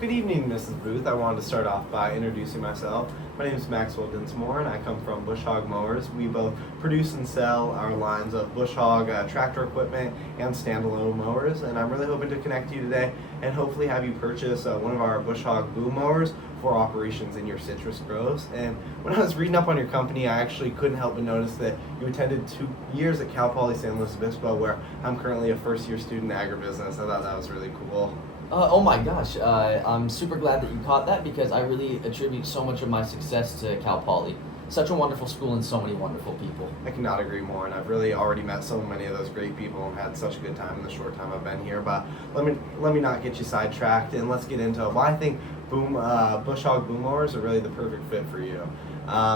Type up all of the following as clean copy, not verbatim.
Good evening, Mrs. Booth. I wanted to start off by introducing myself. My name is Maxwell Dinsmore, and I come from Bush Hog Mowers. We both produce and sell our lines of Bush Hog tractor equipment and standalone mowers, and I'm really hoping to connect you today and hopefully have you purchase one of our Bush Hog boom mowers for operations in your citrus groves. And when I was reading up on your company, I actually couldn't help but notice that you attended 2 years at Cal Poly San Luis Obispo, where I'm currently a first-year student in agribusiness. I thought that was really cool. Oh my gosh, I'm super glad that you caught that because I really attribute so much of my success to Cal Poly. Such a wonderful school and so many wonderful people. I cannot agree more, and I've really already met so many of those great people and had such a good time in the short time I've been here. But let me not get you sidetracked, and let's get into why I think Bush Hog boom mowers are really the perfect fit for you.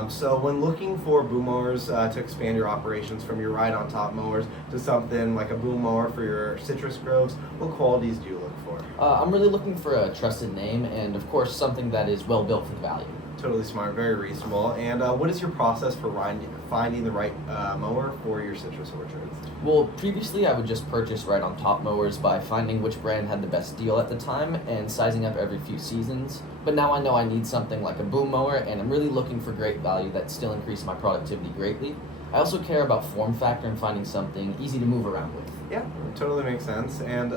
So when looking for boom mowers to expand your operations from your ride-on-top mowers to something like a boom mower for your citrus groves, what qualities do you look for? I'm really looking for a trusted name and, of course, something that is well built for the value. Totally smart, very reasonable. And what is your process for finding the right mower for your citrus orchards? Well, previously I would just purchase right on top mowers by finding which brand had the best deal at the time and sizing up every few seasons. But now I know I need something like a boom mower, and I'm really looking for great value that still increases my productivity greatly. I also care about form factor and finding something easy to move around with. Yeah, totally makes sense. And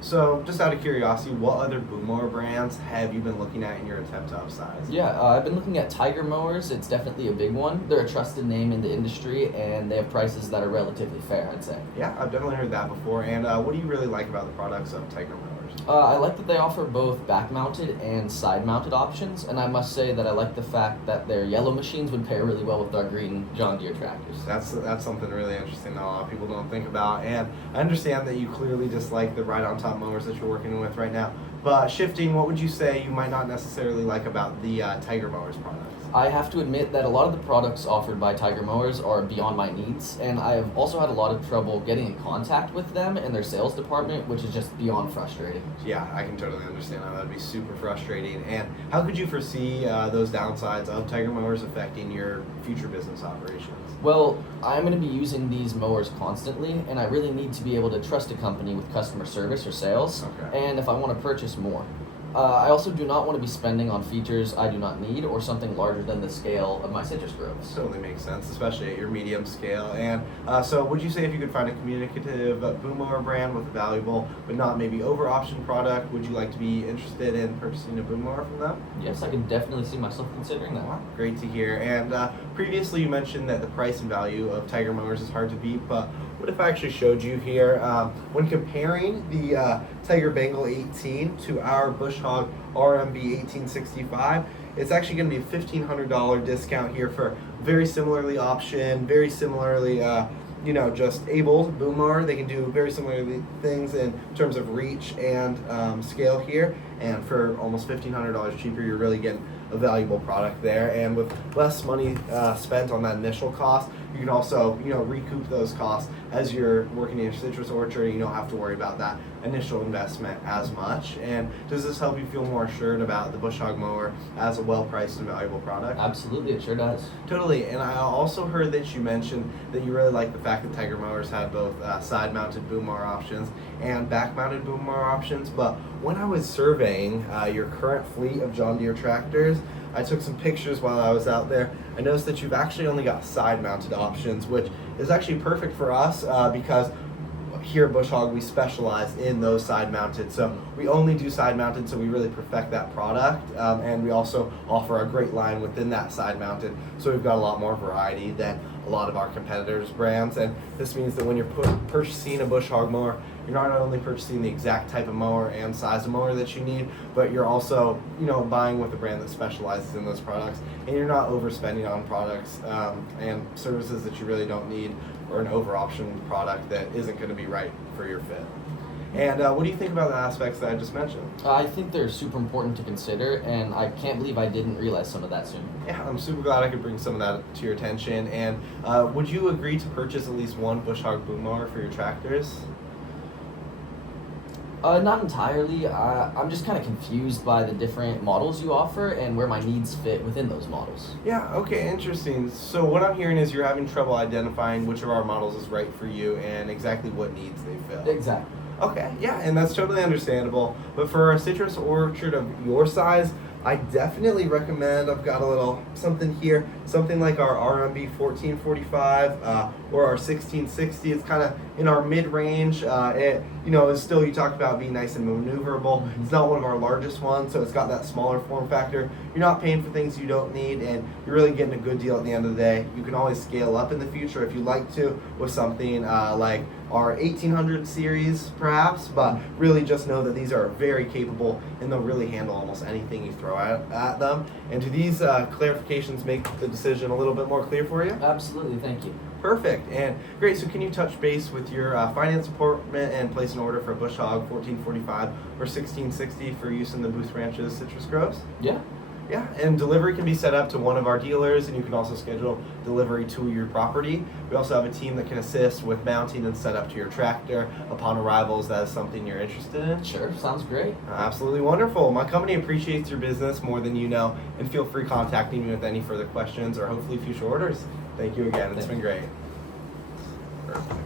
so, just out of curiosity, what other boom mower brands have you been looking at in your attempt to upsize? Yeah, I've been looking at Tiger Mowers. It's definitely a big one. They're a trusted name in the industry, and they have prices that are relatively fair, I'd say. Yeah, I've definitely heard that before. And what do you really like about the products of Tiger Mowers? I like that they offer both back-mounted and side-mounted options, and I must say that I like the fact that their yellow machines would pair really well with our green John Deere tractors. That's something really interesting that a lot of people don't think about. And I understand that you clearly dislike the ride-on-top mowers that you're working with right now. But shifting, what would you say you might not necessarily like about the Tiger Mowers products? I have to admit that a lot of the products offered by Tiger Mowers are beyond my needs, and I've also had a lot of trouble getting in contact with them and their sales department, which is just beyond frustrating. Yeah, I can totally understand how that'd be super frustrating. And how could you foresee those downsides of Tiger Mowers affecting your future business operations? Well, I'm going to be using these mowers constantly, and I really need to be able to trust a company with customer service or sales, Okay. and if I want to purchase more. I also do not want to be spending on features I do not need or something larger than the scale of my citrus groves. Totally makes sense, especially at your medium scale. And so, would you say if you could find a communicative boom mower brand with a valuable but not maybe over option product, would you like to be interested in purchasing a boom mower from them? Yes, I can definitely see myself considering that. Wow, great to hear. And previously, you mentioned that the price and value of Tiger Mowers is hard to beat, but what if I actually showed you here, when comparing the Tiger Bengal 18 to our Bush Hog RMB 1865, it's actually going to be a $1,500 discount here for very similarly optioned, very similarly, just able boom mower. They can do very similar things in terms of reach and scale here. And for almost $1,500 cheaper, you're really getting a valuable product there. And with less money spent on that initial cost, you can also, recoup those costs as you're working in your citrus orchard. You don't have to worry about that initial investment as much. And does this help you feel more assured about the Bush Hog mower as a well-priced and valuable product? Absolutely, it sure does. Totally. And I also heard that you mentioned that you really like the fact that Tiger Mowers had both side-mounted boom mower options and back-mounted boom mower options. But when I was surveying your current fleet of John Deere tractors, I took some pictures while I was out there. I noticed that you've actually only got side-mounted options, which is actually perfect for us because here at Bush Hog we specialize in those side-mounted. So we only do side-mounted, so we really perfect that product, and we also offer a great line within that side-mounted. So we've got a lot more variety than a lot of our competitors' brands, and this means that when you're purchasing a Bush Hog mower, you're not only purchasing the exact type of mower and size of mower that you need, but you're also, buying with a brand that specializes in those products, and you're not overspending on products and services that you really don't need, or an over-optioned product that isn't going to be right for your fit. And what do you think about the aspects that I just mentioned? I think they're super important to consider, and I can't believe I didn't realize some of that sooner. Yeah, I'm super glad I could bring some of that to your attention. And would you agree to purchase at least one Bush Hog boom mower for your tractors? Not entirely. I'm just kind of confused by the different models you offer and where my needs fit within those models. Yeah, okay, interesting. So what I'm hearing is you're having trouble identifying which of our models is right for you and exactly what needs they fill. Exactly. Okay, yeah, and that's totally understandable. But for a citrus orchard of your size, I definitely recommend. I've got a little something here, something like our RMB 1445 or our 1660. It's kind of in our mid range. It is still, you talked about being nice and maneuverable. It's not one of our largest ones, so it's got that smaller form factor. You're not paying for things you don't need, and you're really getting a good deal at the end of the day. You can always scale up in the future if you like to with something like our 1800 series perhaps, but really just know that these are very capable and they'll really handle almost anything you throw at them. And do these clarifications make the decision a little bit more clear for you? Absolutely, thank you. Perfect, and great. So can you touch base with your finance department and place an order for Bush Hog 1445 or 1660 for use in the Booth Ranches citrus groves? Yeah. Yeah, and delivery can be set up to one of our dealers, and you can also schedule delivery to your property. We also have a team that can assist with mounting and set up to your tractor upon arrivals. That is something you're interested in? Sure, sounds great. Absolutely wonderful. My company appreciates your business more than you know, and feel free contacting me with any further questions or hopefully future orders. Thank you again. It's been great. Perfect.